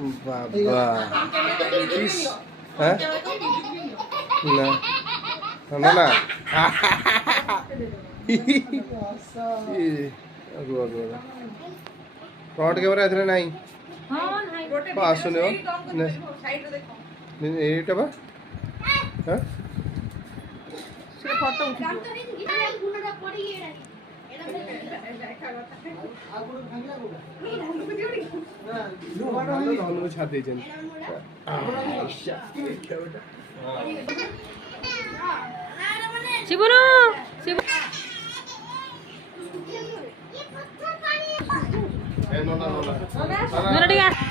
बाबा इस हैं ना ना ना रुआ रुआ फ्रंट कैमरा एथरे नाही हां नाही आसुने साइड रे देखो एटा बा हां से फोटो उठी गुणटा पड़ी गया छाड़ दे शिवनो शिव नो मेरा ठीक है